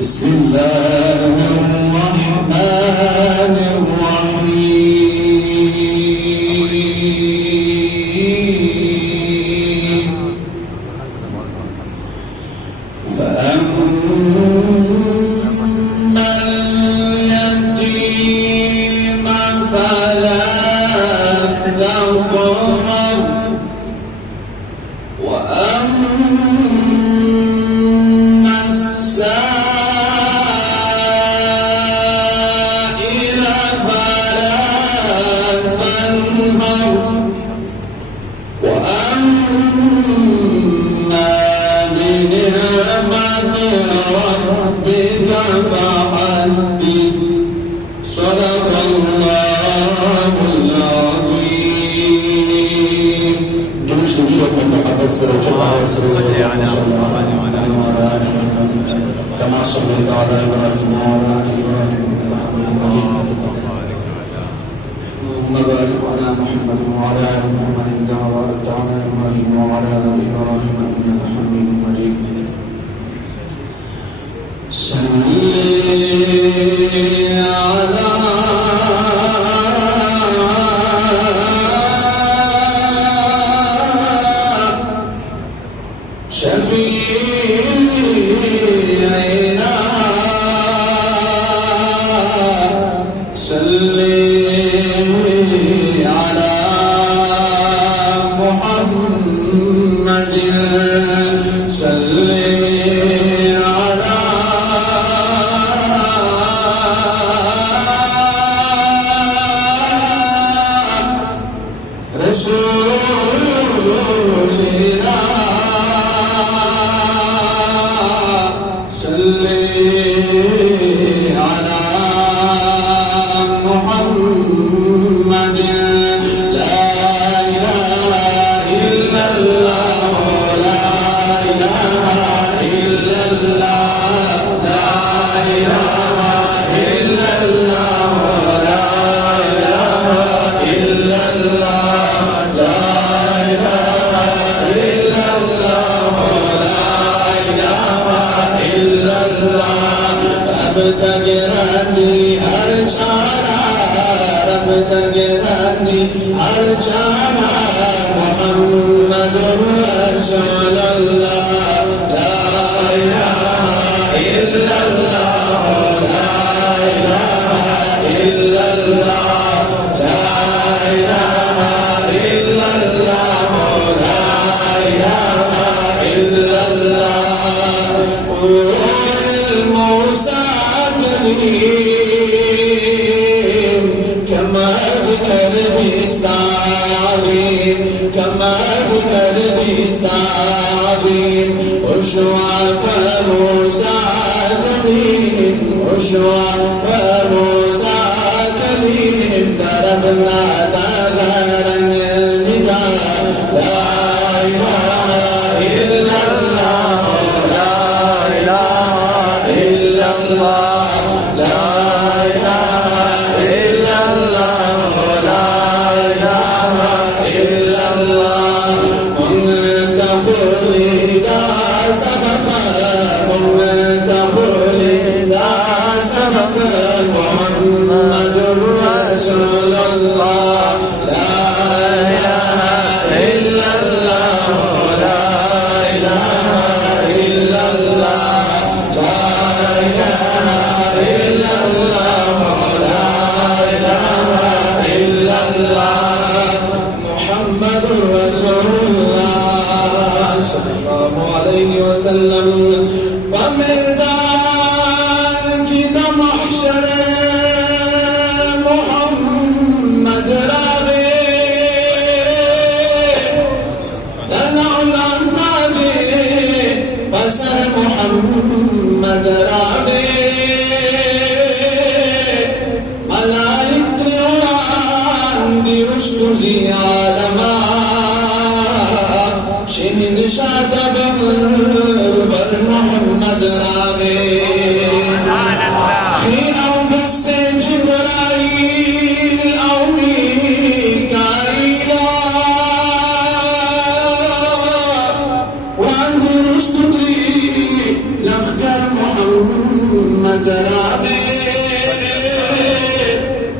بسم الله الرحمن الرحيم فأما اليتيم فلا تقهر وأما السائل فلا تنهر وأما بنعمة ربك فحدث صدق الله العظيم. نمشي شوطا محمد صلى الله عليه وسلم كما صليت على إبراهيم وعلى آل إبراهيم إنك حميد مجيد. اللهم بارك على محمد وعلى آل محمد كما باركت على إبراهيم وعلى آل إبراهيم إنك حميد مجيد. صل على شفيعنا صل على محمد صل على رسولنا صل على محمد لا إله إلا الله لا إله إلا الله لا إله إلا الله لا إله إلا الله لا إله إلا الله لا إله إلا الله أبتغي ربي أرجانا أبتغي ربي أرجانا محمد رسول الله لا إله إلا الله لا إله إلا الله لا إله إلا الله لا إله إلا الله موسى كريم كما بكربي استعظيم كما بكربي استعظيم أشواق موسى كريم أشواق موسى كريم ضربنا ثغرا نداء لا إله إلا الله لا إله إلا الله لا إله إلا الله لا إله إلا الله من تقول إذا سبق من تقول إذا سبق محمد رسول الله لا إله إلا الله لا إله إلا الله لا إله إلا الله لا إله إلا الله محمد رسول الله صلى الله عليه وسلم ومن ذلك محشر محمد رابي دلعنا الطاغي بسر محمد رابي ملائكة عندي رشد عالما شمل شعب بر محمد رابي خير أو بست جبرائيل أو ميكائيل وعند رشد لخكر محمد محمد راغي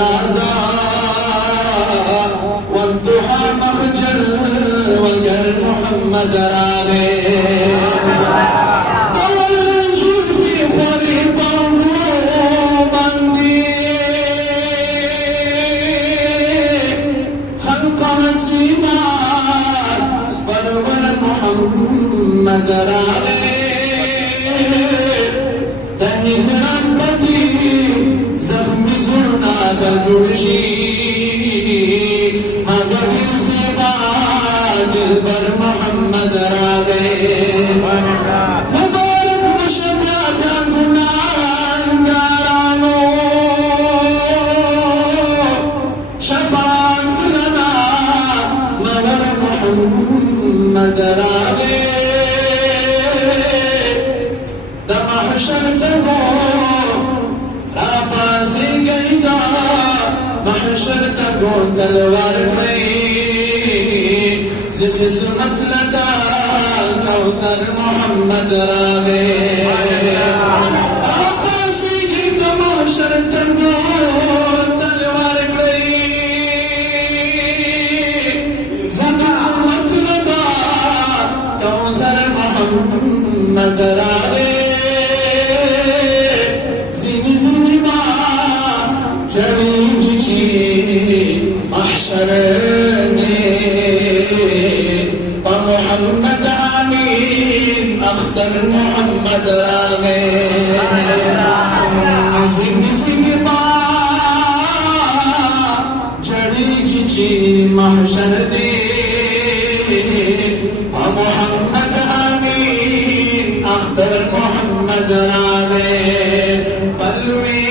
نازا والضحى مخجل وقر محمد راغي طول الزل في قريب بندي خلق حسينا برور محمد راغي تهيد ربتي زخم زرنا بجوشي هذا الزبا دلبر محمد راغي مبارك مشباب النار نارانو شفاعت لنا مور محمد راغي دم حشر محشر تكون تلوار مي ذكر سنت لدى كوثر محمد راغي عباسي جيد محشر تكون تلوار مي ذكر سنت لدى كوثر محمد راغي محشر محمد آمين أخضر محمد راغي عظيم سيما جريجي جي محشر دي محمد آمين أخضر محمد راغي بلوي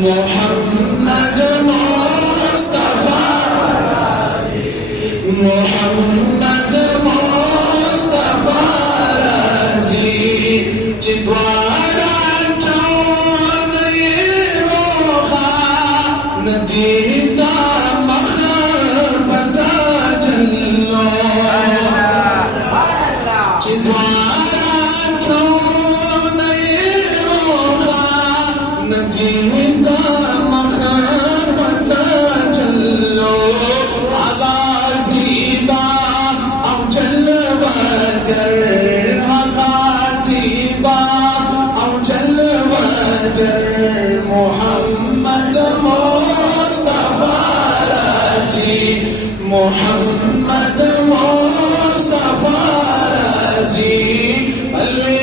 محمد مصطفى محمد مصطفى رازي جدوانا كون يروخا نديدا مخربتا جلو جدوانا كون يروخا نديدا محمد مصطفى رازي محمد مصطفى رازي بلوي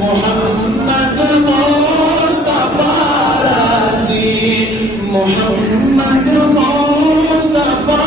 محمد مصطفى رازي محمد مصطفى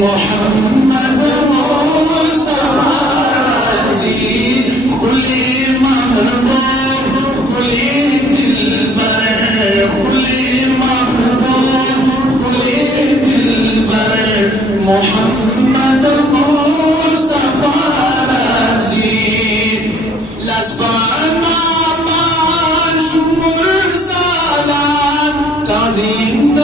محمد مصطفى عزيز كل محبوب كل دلبر كل محبوب كل دلبر محمد مصطفى عزيز لسبانا مان شكر سلام قديم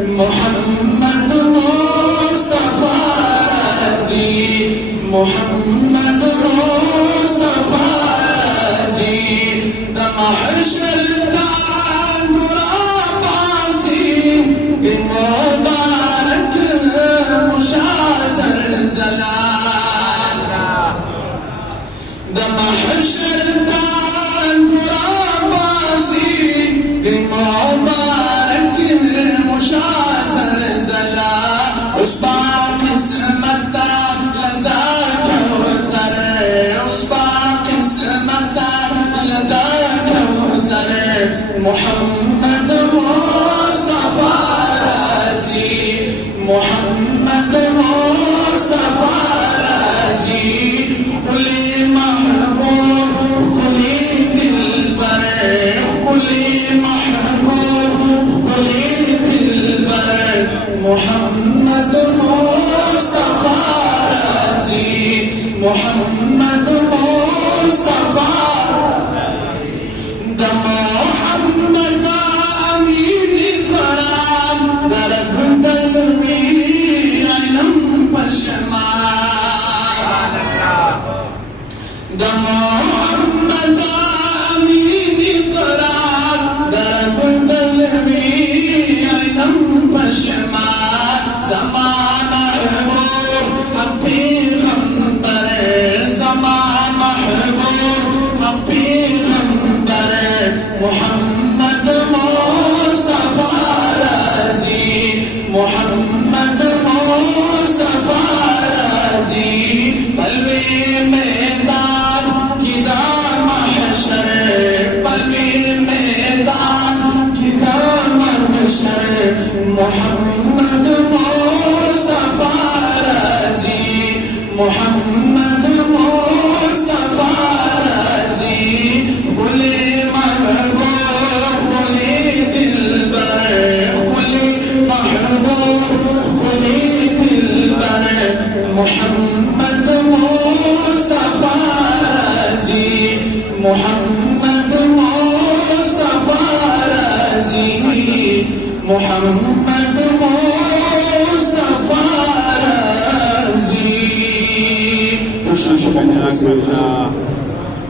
محمد مصطفى عزيز محمد مصطفى عزيز دمحشر كان راباسي بمبارك مشازر زلال دمحشر كان راباسي بمبارك مشازر زلال أصبع قسمتا لداك وثر أصبع قسمتا لداك وثر محمد مصطفى عزيز محمد مصطفى عزيز كل محبوب كل دلبر كل محبوب كل دلبر محمد مصطفى عزيز محمد مصطفى ده محمد أمين الكرام درب دلبي علم بالشمال ده محمد أمين الكرام درب دلبي علم بالشمال زمان محبوب حبي غنبر زمان محبوب حبي غنبر محمد مصطفى عزيز محمد مصطفى عزيز قلبي ميدان كدار محشر قلبي ميدان كدار محشر محمد مصطفى عزيز محمد مصطفى عزيز كل محبوب كل دلبر كل محبوب كل دلبر محمد مصطفى عزيز محمد مصطفى عزيز محمد مصطفى عزيز